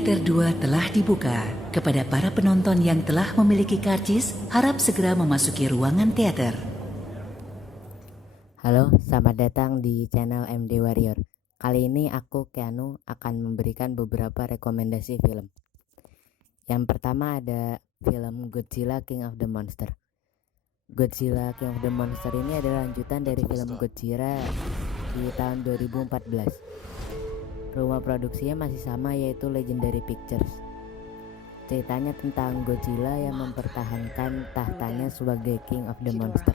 Teater 2 telah dibuka. Kepada para penonton yang telah memiliki karcis, harap segera memasuki ruangan teater. Halo, selamat datang di channel MD Warrior. Kali ini aku, Keanu, akan memberikan beberapa rekomendasi film. Yang pertama ada film Godzilla King of the Monster. Godzilla King of the Monster ini adalah lanjutan dari film Godzilla di tahun 2014. Rumah produksinya masih sama, yaitu Legendary Pictures. Ceritanya tentang Godzilla yang mempertahankan tahtanya sebagai King of the Monster.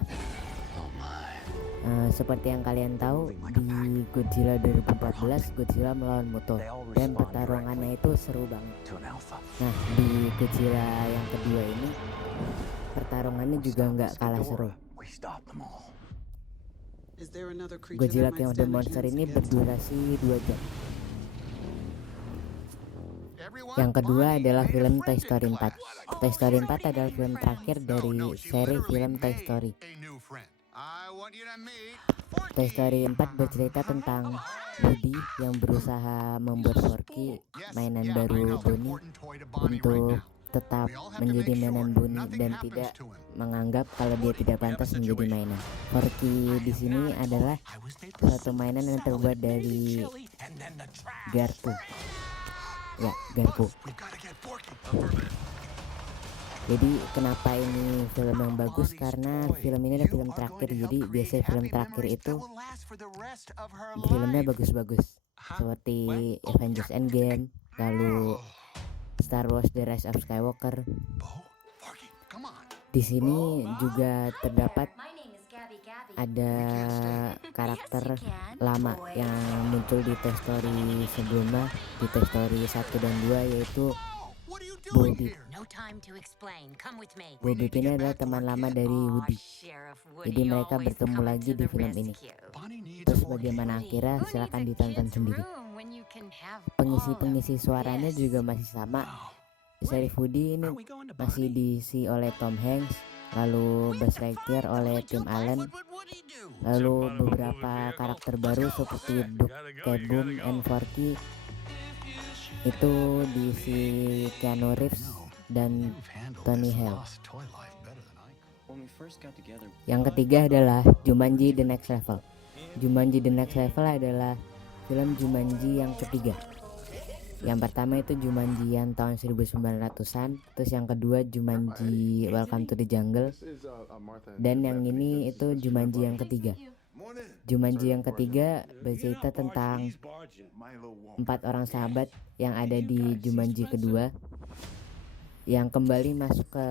Seperti yang kalian tahu, di Godzilla 2014 Godzilla melawan Mothra dan pertarungannya itu seru banget. Nah, di Godzilla yang kedua ini pertarungannya juga nggak kalah seru. Godzilla King of the Monster ini berdurasi 2 jam. Yang kedua adalah film Toy Story 4. Toy Story 4 adalah film terakhir dari seri film Toy Story. Toy Story 4 bercerita tentang Woody yang berusaha membuat Forky, mainan baru Bonnie, untuk tetap menjadi mainan Bonnie dan tidak menganggap kalau dia tidak pantas menjadi mainan. Forky di sini adalah suatu mainan yang terbuat dari garpu. Ya, garpu. Jadi kenapa ini film yang bagus? Karena film ini adalah film terakhir. Jadi biasanya film terakhir itu filmnya bagus-bagus, seperti Avengers Endgame, lalu Star Wars The Rise of Skywalker. Di sini juga terdapat ada karakter lama yang muncul di Toy Story sebelumnya, di Toy Story 1 dan 2, yaitu Bobby. Bobby ini adalah teman lama dari Woody. Jadi mereka bertemu lagi di film ini. Terus bagaimana akhirnya silahkan ditonton sendiri. Pengisi suaranya juga masih sama. Sheriff Woody ini masih diisi oleh Tom Hanks, lalu Buzz Lightyear oleh Tim Allen, lalu beberapa karakter baru seperti Duke Caboom and Forky itu diisi Keanu Reeves dan Tony Hale. Yang ketiga adalah Jumanji The Next Level. Jumanji The Next Level adalah film Jumanji yang ketiga. Yang pertama itu Jumanji yang tahun 1900-an, terus yang kedua Jumanji Welcome to the Jungle, dan yang ini itu Jumanji yang ketiga. Jumanji yang ketiga bercerita tentang 4 orang sahabat yang ada di Jumanji kedua yang kembali masuk ke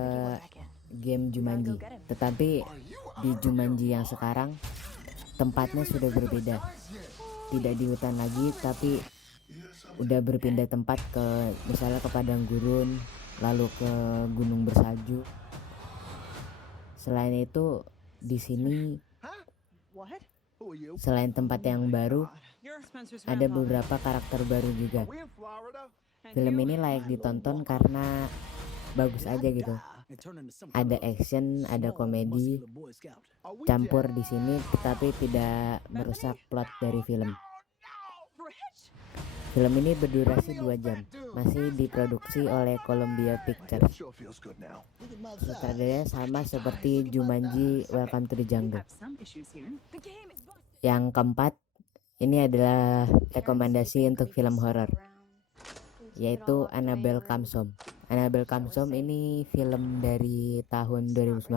game Jumanji. Tetapi di Jumanji yang sekarang tempatnya sudah berbeda. Tidak di hutan lagi, tapi udah berpindah tempat ke misalnya ke padang gurun, lalu ke gunung bersalju. Selain itu di sini selain tempat yang baru, ada beberapa karakter baru juga. Film ini layak ditonton karena bagus aja gitu. Ada action, ada komedi, campur di sini, tetapi tidak merusak plot dari film. Film ini berdurasi 2 jam, masih diproduksi oleh Columbia Pictures. Sutradaranya sama seperti Jumanji Welcome to the Jungle. Yang keempat, ini adalah rekomendasi untuk film horor, yaitu Annabelle Comes Home. Annabelle Comes Home ini film dari tahun 2019.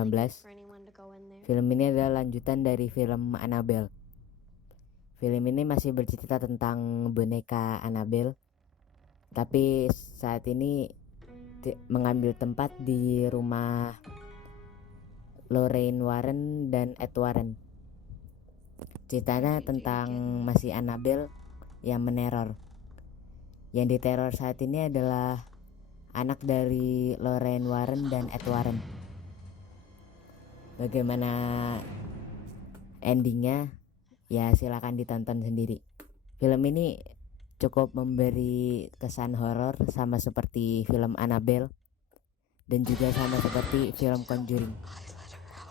Film ini adalah lanjutan dari film Annabelle. Film ini masih bercerita tentang boneka Annabelle, tapi saat ini mengambil tempat di rumah Lorraine Warren dan Ed Warren. Ceritanya tentang masih Annabelle yang meneror. Yang diteror saat ini adalah anak dari Lorraine Warren dan Ed Warren. Bagaimana endingnya? Ya silakan ditonton sendiri. Film ini cukup memberi kesan horor, sama seperti film Annabelle dan juga sama seperti film Conjuring.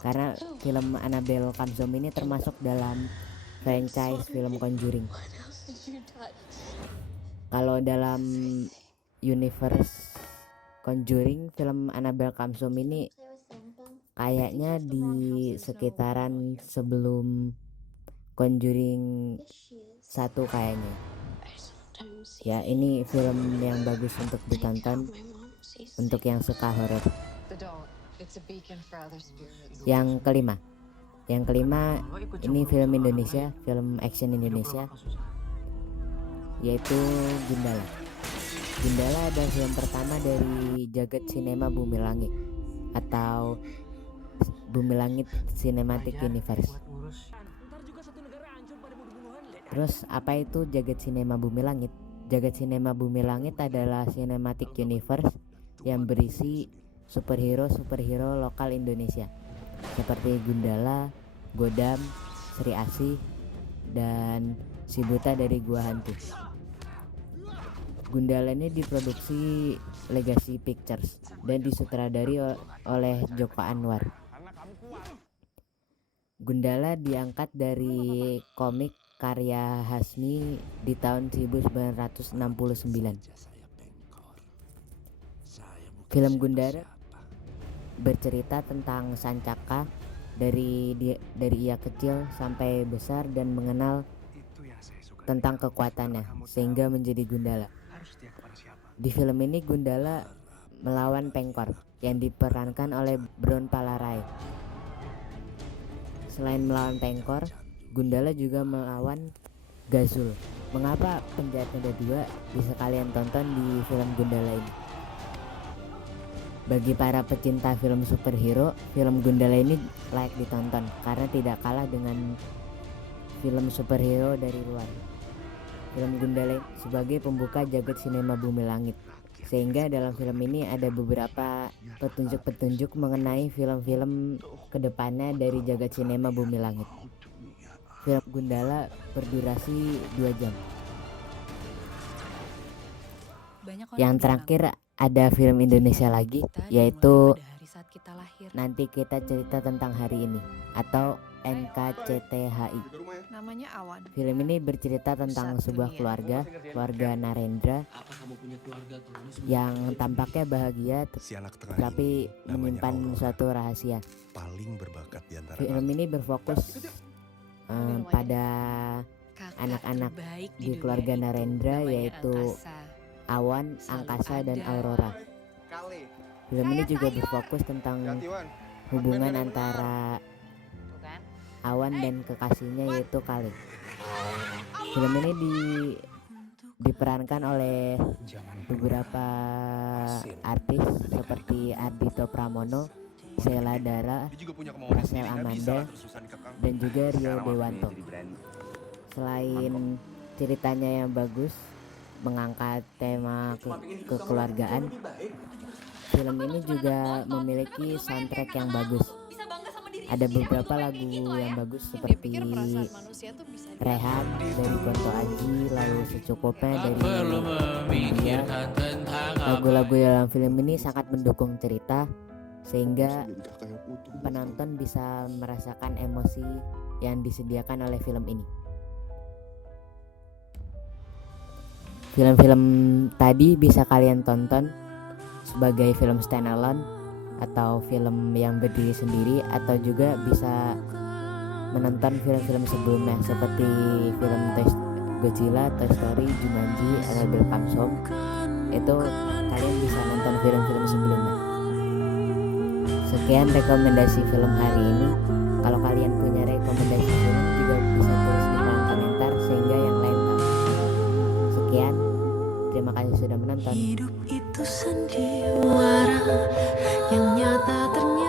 Karena film Annabelle Comes Home ini termasuk dalam franchise film Conjuring. Kalau dalam universe Conjuring, film Annabelle Comes Home ini kayaknya di sekitaran sebelum Conjuring 1 kayaknya. Ya, ini film yang bagus untuk ditonton untuk yang suka horor. Yang kelima ini film Indonesia, film action Indonesia, yaitu Gundala. Gundala adalah film pertama dari Jagat Cinema Bumi Langit atau Bumi Langit Cinematic Universe. Terus apa itu Jagat Cinema Bumi Langit? Jagat Cinema Bumi Langit adalah cinematic universe yang berisi superhero lokal Indonesia seperti Gundala, Godam, Sri Asih, dan Si Buta dari Gua Hantu. Gundala ini diproduksi Legacy Pictures dan disutradari oleh Joko Anwar. Gundala diangkat dari komik karya Hasmi di tahun 1969. Film Gundala bercerita tentang Sancaka dari ia kecil sampai besar dan mengenal tentang kekuatannya sehingga menjadi Gundala. Di film ini Gundala melawan Pengkor yang diperankan oleh Bron Palarai. Selain melawan Pengkor, Gundala juga melawan Gazul. Mengapa penjahat ada dua? Bisa kalian tonton di film Gundala ini. Bagi para pecinta film superhero, film Gundala ini layak ditonton karena tidak kalah dengan film superhero dari luar. Film Gundala sebagai pembuka jagat sinema Bumi Langit, sehingga dalam film ini ada beberapa petunjuk-petunjuk mengenai film-film kedepannya dari jagat sinema Bumi Langit. Film Gundala berdurasi 2 jam. Yang terakhir ada film Indonesia lagi, yaitu Nanti Kita Cerita Tentang Hari Ini atau NKCTHI. Namanya Awan. Film ini bercerita tentang sebuah keluarga Narendra yang tampaknya bahagia tapi menyimpan suatu rahasia. Film ini berfokus pada anak-anak di keluarga Narendra, yaitu Awan, Angkasa, dan Aurora. Film ini juga berfokus tentang hubungan antara Awan dan kekasihnya, yaitu Kale. Film ini diperankan oleh beberapa artis seperti Ardhito Pramono, Sheila Dara, Rachel Amanda, dan juga Rio Dewanto. Selain ceritanya yang bagus, mengangkat tema kekeluargaan, film ini juga memiliki soundtrack yang bagus. Ada beberapa lagu yang bagus seperti Rehat dari Kunto Aji, lalu Secukupnya dari India. Lagu-lagu dalam film ini sangat mendukung cerita sehingga penonton bisa merasakan emosi yang disediakan oleh film ini. Film-film tadi bisa kalian tonton sebagai film standalone atau film yang berdiri sendiri, atau juga bisa menonton film-film sebelumnya seperti film Godzilla, Toy Story, Jumanji, Annabelle Comes Home. Itu kalian bisa nonton film-film sebelumnya. Sekian rekomendasi film hari ini. Kalau kalian punya rekomendasi film juga bisa tulis di kolom komentar sehingga yang lain tahu. Sekian, terima kasih sudah menonton. Hidup itu sandiwara yang nyata ternyata